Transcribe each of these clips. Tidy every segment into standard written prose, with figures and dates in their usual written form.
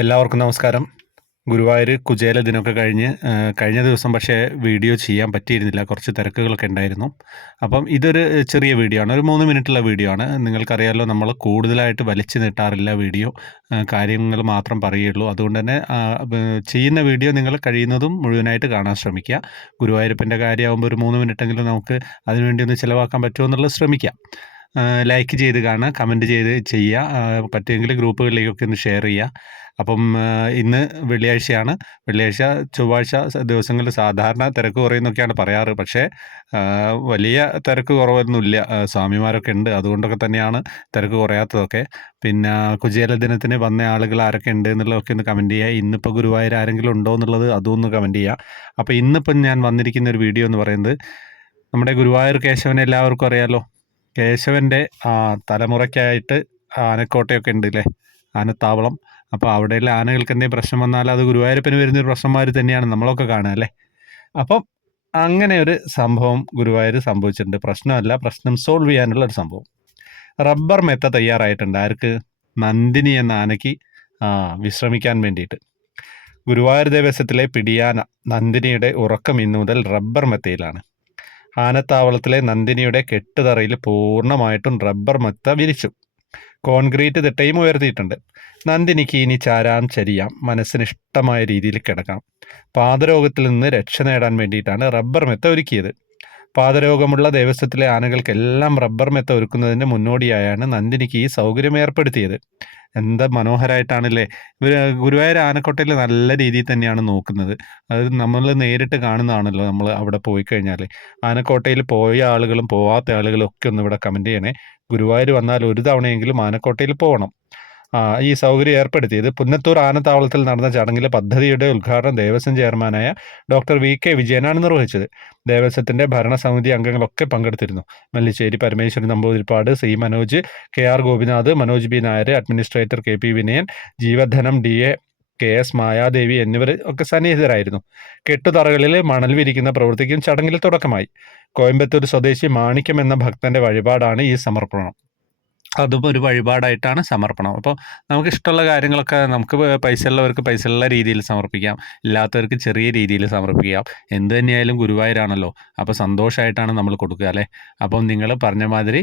എല്ലാവർക്കും നമസ്കാരം. ഗുരുവായൂർ കുചേല ദിനമൊക്കെ കഴിഞ്ഞ ദിവസം പക്ഷേ വീഡിയോ ചെയ്യാൻ പറ്റിയിരുന്നില്ല. കുറച്ച് തിരക്കുകളൊക്കെ ഉണ്ടായിരുന്നു. അപ്പം ഇതൊരു ചെറിയ വീഡിയോ ആണ്. ഒരു 3 മിനിറ്റുള്ള വീഡിയോ ആണ്. നിങ്ങൾക്കറിയാമല്ലോ, നമ്മൾ കൂടുതലായിട്ട് വലിച്ചു നീട്ടാറില്ല വീഡിയോ. കാര്യങ്ങൾ മാത്രം പറയുള്ളൂ. അതുകൊണ്ട് തന്നെ ചെയ്യുന്ന വീഡിയോ നിങ്ങൾ കഴിയുന്നതും മുഴുവനായിട്ട് കാണാൻ ശ്രമിക്കുക. ഗുരുവായൂരപ്പൻ്റെ കാര്യമാകുമ്പോൾ ഒരു 3 മിനിറ്റെങ്കിലും നമുക്ക് അതിനുവേണ്ടി ഒന്ന് ചിലവാക്കാൻ പറ്റുമോ എന്നുള്ളത് ശ്രമിക്കാം. ലൈക്ക് ചെയ്ത് കാണുക, കമൻറ്റ് ചെയ്യുക. പറ്റുമെങ്കിൽ ഗ്രൂപ്പുകളിലേക്കൊക്കെ ഒന്ന് ഷെയർ ചെയ്യുക. അപ്പം ഇന്ന് വെള്ളിയാഴ്ചയാണ്. ചൊവ്വാഴ്ച ദിവസങ്ങളിൽ സാധാരണ തിരക്ക് കുറയുമെന്നൊക്കെയാണ് പറയാറ്. പക്ഷേ വലിയ തിരക്ക് കുറവൊന്നുമില്ല. സ്വാമിമാരൊക്കെ ഉണ്ട്. അതുകൊണ്ടൊക്കെ തന്നെയാണ് തിരക്ക് കുറയാത്തതൊക്കെ. പിന്നെ കുചേല ദിനത്തിന് വന്ന ആളുകൾ ആരൊക്കെ ഉണ്ട് എന്നുള്ളതൊക്കെ ഒന്ന് കമൻറ്റ് ചെയ്യുക. ഇന്നിപ്പോൾ ഗുരുവായൂർ ആരെങ്കിലും ഉണ്ടോ എന്നുള്ളത് അതും ഒന്ന് കമൻറ്റ് ചെയ്യുക. അപ്പോൾ ഇന്നിപ്പം ഞാൻ വന്നിരിക്കുന്ന ഒരു വീഡിയോ എന്ന് പറയുന്നത്, നമ്മുടെ ഗുരുവായൂർ കേശവനെ എല്ലാവർക്കും അറിയാമല്ലോ. കേശവൻ്റെ തലമുറയ്ക്കായിട്ട് ആനക്കോട്ടയൊക്കെ ഉണ്ട് അല്ലേ, ആനത്താവളം. അപ്പോൾ അവിടെയുള്ള ആനകൾക്ക് എന്തെങ്കിലും പ്രശ്നം വന്നാൽ അത് ഗുരുവായൂരപ്പന് വരുന്നൊരു പ്രശ്നന്മാർ തന്നെയാണ് നമ്മളൊക്കെ കാണുക അല്ലേ. അപ്പം അങ്ങനെ ഒരു സംഭവം ഗുരുവായൂർ സംഭവിച്ചിട്ടുണ്ട്. പ്രശ്നമല്ല, പ്രശ്നം സോൾവ് ചെയ്യാനുള്ള ഒരു സംഭവം. റബ്ബർ മെത്ത തയ്യാറായിട്ടുണ്ട്. ആർക്ക്? നന്ദിനി എന്ന ആനയ്ക്ക് വിശ്രമിക്കാൻ വേണ്ടിയിട്ട്. ഗുരുവായൂർ ദേവസ്വത്തിലെ പിടിയാന നന്ദിനിയുടെ ഉറക്കം ഇന്നു മുതൽ റബ്ബർ മെത്തയിലാണ്. ആനത്താവളത്തിലെ നന്ദിനിയുടെ കെട്ടുതറയിൽ പൂർണ്ണമായിട്ടും റബ്ബർ മെത്ത വിരിച്ചു. കോൺക്രീറ്റ് തിട്ടയും ഉയർത്തിയിട്ടുണ്ട്. നന്ദിനിക്ക് ഇനി ചാരാം ചരിയാം, മനസ്സിനിഷ്ടമായ രീതിയിൽ കിടക്കാം. പാദരോഗത്തിൽ നിന്ന് രക്ഷ നേടാൻ വേണ്ടിയിട്ടാണ് റബ്ബർ മെത്ത ഒരുക്കിയത്. പാദരോഗമുള്ള ദേവസ്വത്തിലെ ആനകൾക്കെല്ലാം റബ്ബർ മെത്ത ഒരുക്കുന്നതിന് മുന്നോടിയായാണ് നന്ദിനിക്ക് ഈ സൗകര്യം ഏർപ്പെടുത്തിയത്. എന്താ മനോഹരമായിട്ടാണല്ലേ. ഗുരുവായൂർ ആനക്കോട്ടയിൽ നല്ല രീതിയിൽ തന്നെയാണ് നോക്കുന്നത്. അത് നമ്മൾ നേരിട്ട് കാണുന്നതാണല്ലോ. നമ്മൾ അവിടെ പോയി കഴിഞ്ഞാൽ ആനക്കോട്ടയിൽ പോയ ആളുകളും പോവാത്ത ആളുകളും ഒക്കെ ഒന്ന് ഇവിടെ കമൻറ്റ് ചെയ്യണേ. ഗുരുവായൂർ വന്നാൽ ഒരു തവണയെങ്കിലും ആനക്കോട്ടയിൽ പോകണം. ഈ സൗകര്യം ഏർപ്പെടുത്തിയത് പുന്നത്തൂർ ആനത്താവളത്തിൽ നടന്ന ചടങ്ങിലെ പദ്ധതിയുടെ ഉദ്ഘാടനം ദേവസ്വം ചെയർമാനായ ഡോക്ടർ വി.കെ. വിജയനാണ് നിർവഹിച്ചത്. ദേവസ്വത്തിൻ്റെ ഭരണസമിതി അംഗങ്ങളൊക്കെ പങ്കെടുത്തിരുന്നു. Mallissery Parameswaran Namboothiripad, C Manoj, K R. Gopinath, Manoj B Nair, administrator K P. Vinayan, ജീവധനം ഡി.എ, കെ.എസ്. മായാദേവി എന്നിവർ ഒക്കെ സന്നിഹിതരായിരുന്നു. കെട്ടുതറകളിൽ മണൽ വിരിക്കുന്ന പ്രവൃത്തിക്കും ചടങ്ങിൽ തുടക്കമായി. കോയമ്പത്തൂർ സ്വദേശി മാണിക്യം എന്ന ഭക്തന്റെ വഴിപാടാണ് ഈ സമർപ്പണം. അതും ഒരു വഴിപാടായിട്ടാണ് സമർപ്പണം. അപ്പോൾ നമുക്ക് ഇഷ്ടമുള്ള കാര്യങ്ങളൊക്കെ നമുക്ക് പൈസ ഉള്ളവർക്ക് പൈസയുള്ള രീതിയിൽ സമർപ്പിക്കാം, ഇല്ലാത്തവർക്ക് ചെറിയ രീതിയിൽ സമർപ്പിക്കാം. എന്ത് തന്നെയായാലും ഗുരുവായൂരാണല്ലോ. അപ്പോൾ സന്തോഷമായിട്ടാണ് നമ്മൾ കൊടുക്കുക അല്ലേ. അപ്പം നിങ്ങൾ പറഞ്ഞ മാതിരി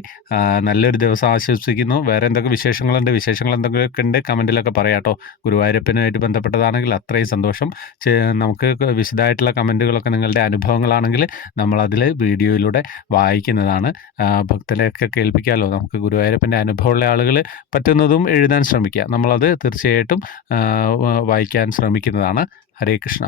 നല്ലൊരു ദിവസം ആശംസിക്കുന്നു. വേറെ എന്തൊക്കെ വിശേഷങ്ങൾ എന്തൊക്കെ ഉണ്ട് കമൻറ്റിലൊക്കെ പറയാം കേട്ടോ. ഗുരുവായൂരപ്പനുമായിട്ട് ബന്ധപ്പെട്ടതാണെങ്കിൽ അത്രയും സന്തോഷം. നമുക്ക് വിശദമായിട്ടുള്ള കമൻറ്റുകളൊക്കെ നിങ്ങളുടെ അനുഭവങ്ങളാണെങ്കിൽ നമ്മളതിൽ വീഡിയോയിലൂടെ വായിക്കുന്നതാണ്. ഭക്തരെയൊക്കെ കേൾപ്പിക്കാമല്ലോ. നമുക്ക് ഗുരുവായൂരപ്പൻ്റെ അനുഭവമുള്ള ആളുകൾ പറ്റുന്നതും എഴുതാൻ ശ്രമിക്കുക. നമ്മളത് തീർച്ചയായിട്ടും വായിക്കാൻ ശ്രമിക്കുന്നതാണ്. ഹരേ കൃഷ്ണ.